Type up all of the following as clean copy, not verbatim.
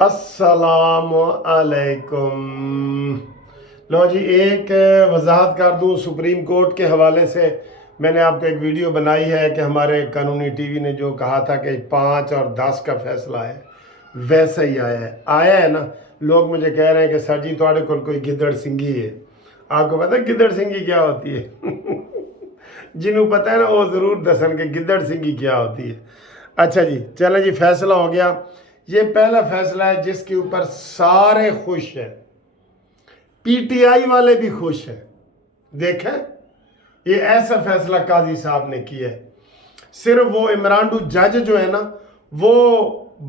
السلام علیکم۔ لو جی، ایک وضاحت کر دوں سپریم کورٹ کے حوالے سے۔ میں نے آپ کو ایک ویڈیو بنائی ہے کہ ہمارے قانونی ٹی وی نے جو کہا تھا کہ 5 اور 10 کا فیصلہ ہے، ویسا ہی آیا ہے نا۔ لوگ مجھے کہہ رہے ہیں کہ سر جی تھوڑے کول کوئی گدڑ سنگھی ہے۔ آپ کو پتہ ہے گدڑ سنگھی کیا ہوتی ہے؟ جنہوں پتہ ہے نا وہ ضرور دسن کہ گدڑ سنگھی کیا ہوتی ہے۔ اچھا جی، چلیں جی، فیصلہ ہو گیا۔ یہ پہلا فیصلہ ہے جس کے اوپر سارے خوش ہیں، پی ٹی آئی والے بھی خوش ہیں۔ دیکھیں، یہ ایسا فیصلہ قاضی صاحب نے کیا ہے۔ صرف وہ عمرانڈو جج جو ہے نا، وہ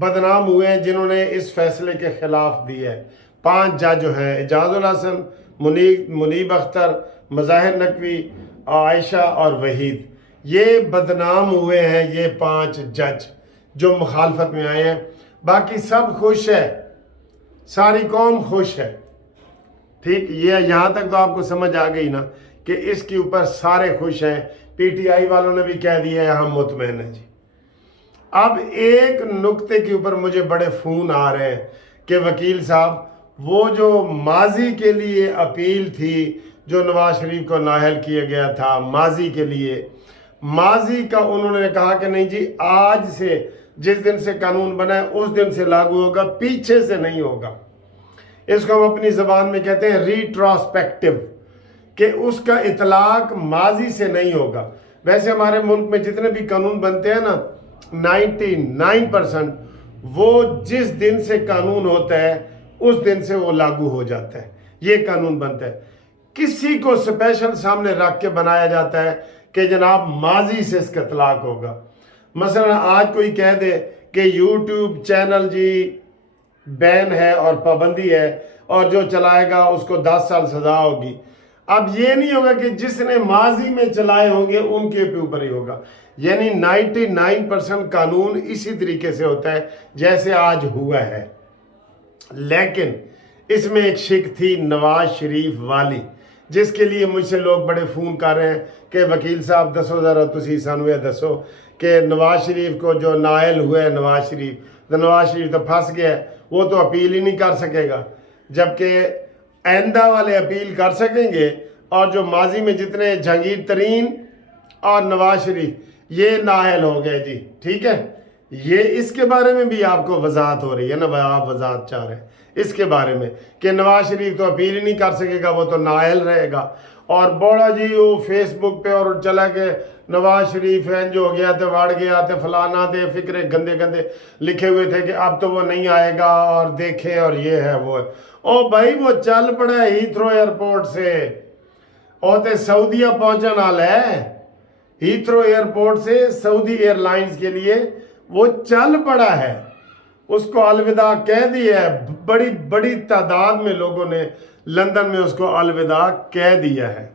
بدنام ہوئے ہیں جنہوں نے اس فیصلے کے خلاف دی ہے۔ 5 جج ہیں، اعجاز الحسن، منیب اختر، مظاہر نقوی، عائشہ اور وحید۔ یہ بدنام ہوئے ہیں، یہ 5 جج جو مخالفت میں آئے ہیں۔ باقی سب خوش ہے، ساری قوم خوش ہے۔ ٹھیک، یہ یہاں تک تو آپ کو سمجھ آ گئی نا کہ اس کے اوپر سارے خوش ہیں۔ پی ٹی آئی والوں نے بھی کہہ دیا ہے ہم مطمئن ہیں جی۔ اب ایک نقطے کے اوپر مجھے بڑے فون آ رہے ہیں کہ وکیل صاحب، وہ جو ماضی کے لیے اپیل تھی جو نواز شریف کو نااہل کیا گیا تھا، ماضی کے لیے، ماضی کا انہوں نے کہا کہ نہیں جی، آج سے جس دن سے قانون بنا ہے اس دن سے لاگو ہوگا، پیچھے سے نہیں ہوگا۔ اس کو ہم اپنی زبان میں کہتے ہیں ریٹراسپیکٹیو، کہ اس کا اطلاق ماضی سے نہیں ہوگا۔ ویسے ہمارے ملک میں جتنے بھی قانون بنتے ہیں نا، 99% وہ جس دن سے قانون ہوتا ہے اس دن سے وہ لاگو ہو جاتا ہے، یہ قانون بنتا ہے۔ کسی کو سپیشل سامنے رکھ کے بنایا جاتا ہے کہ جناب ماضی سے اس کا اطلاق ہوگا۔ مثلا آج کوئی کہہ دے کہ یوٹیوب چینل جی بین ہے اور پابندی ہے اور جو چلائے گا اس کو 10 سال سزا ہوگی۔ اب یہ نہیں ہوگا کہ جس نے ماضی میں چلائے ہوں گے ان کے اوپر ہی ہوگا۔ یعنی 99% قانون اسی طریقے سے ہوتا ہے جیسے آج ہوا ہے۔ لیکن اس میں ایک شک تھی نواز شریف والی، جس کے لیے مجھ سے لوگ بڑے فون کر رہے ہیں کہ وکیل صاحب دسو ذرا تسی سانو یہ دسو کہ نواز شریف کو جو نائل ہوا ہے نواز شریف تو پھنس گیا ہے، وہ تو اپیل ہی نہیں کر سکے گا، جبکہ آئندہ والے اپیل کر سکیں گے۔ اور جو ماضی میں جتنے جہانگیر ترین اور نواز شریف یہ نااہل ہو گئے جی، ٹھیک ہے۔ یہ اس کے بارے میں بھی آپ کو وضاحت ہو رہی ہے نا، آپ وضاحت چاہ رہے ہیں اس کے بارے میں کہ نواز شریف تو اپیل ہی نہیں کر سکے گا، وہ تو نااہل رہے گا۔ اور بوڑا جی وہ فیس بک پہ اور چلا کہ نواز شریف انج ہو گیا تھے، وڑ گیا تھے، فلانا تھے، فکرے گندے گندے لکھے ہوئے تھے کہ اب تو وہ نہیں آئے گا اور دیکھیں اور یہ ہے وہ ہے۔ او بھائی وہ چل پڑا ہے ہیتھرو ایئرپورٹ سے، اور تے سعودیہ پہنچن والا ہے۔ ہیتھرو ایئرپورٹ سے سعودی ایئر لائنز کے لیے وہ چل پڑا ہے، اس کو الوداع کہہ دیا ہے۔ بڑی بڑی تعداد میں لوگوں نے لندن میں اس کو الوداع کہہ دیا ہے۔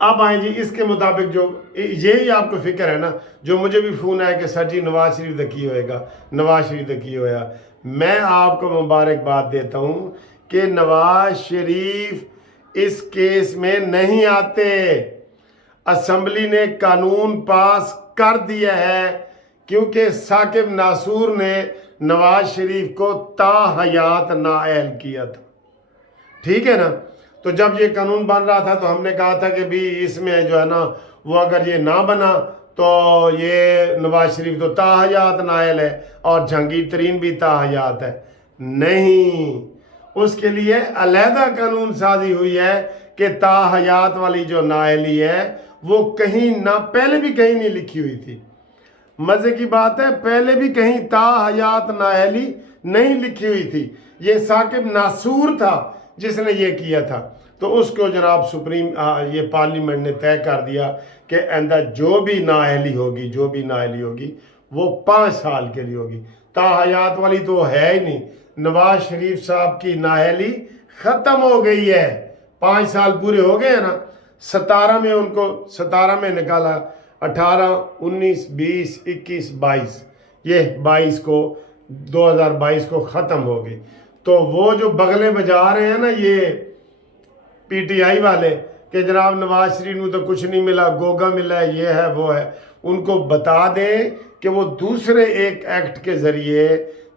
اب آئیں جی، اس کے مطابق جو یہی آپ کو فکر ہے نا، جو مجھے بھی فون آیا کہ سر جی نواز شریف دا کی ہوئے گا، نواز شریف دا کی ہویا۔ میں آپ کو مبارکباد دیتا ہوں کہ نواز شریف اس کیس میں نہیں آتے۔ اسمبلی نے قانون پاس کر دیا ہے کیونکہ ثاقب ناصور نے نواز شریف کو تا حیات نااہل کیا تھا، ٹھیک ہے نا۔ تو جب یہ قانون بن رہا تھا تو ہم نے کہا تھا کہ بھی اس میں جو ہے نا وہ اگر یہ نہ بنا تو یہ نواز شریف تو تا حیات نااہل ہے اور جہانگیر ترین بھی تا حیات ہے۔ نہیں، اس کے لیے علیحدہ قانون سازی ہوئی ہے کہ تا حیات والی جو نااہلی ہے وہ کہیں نہ، پہلے بھی کہیں نہیں لکھی ہوئی تھی۔ مزے کی بات ہے، پہلے بھی کہیں تا حیات نااہلی نہیں لکھی ہوئی تھی۔ یہ ثاقب ناصور تھا جس نے یہ کیا تھا، تو اس کو جناب یہ پارلیمنٹ نے طے کر دیا کہ آئندہ جو بھی نااہلی ہوگی وہ 5 سال کے لیے ہوگی۔ تا حیات والی تو ہے ہی نہیں۔ نواز شریف صاحب کی نااہلی ختم ہو گئی ہے، 5 سال پورے ہو گئے ہیں نا۔ 17 میں نکالا، 18، 19، 20، 21، 22، یہ 2022 کو ختم ہو گئی۔ تو وہ جو بغلے بجا رہے ہیں نا یہ پی ٹی آئی والے کہ جناب نواز شریف نے تو کچھ نہیں ملا، گوگا ملا ہے، یہ ہے وہ ہے، ان کو بتا دیں کہ وہ دوسرے ایک ایکٹ کے ذریعے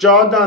14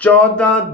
14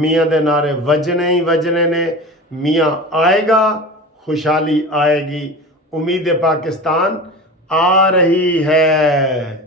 میاں دے نعرے وجنے ہی وجنے نے. میاں آئے گا خوشحالی آئے گی. امید پاکستان آ رہی ہے.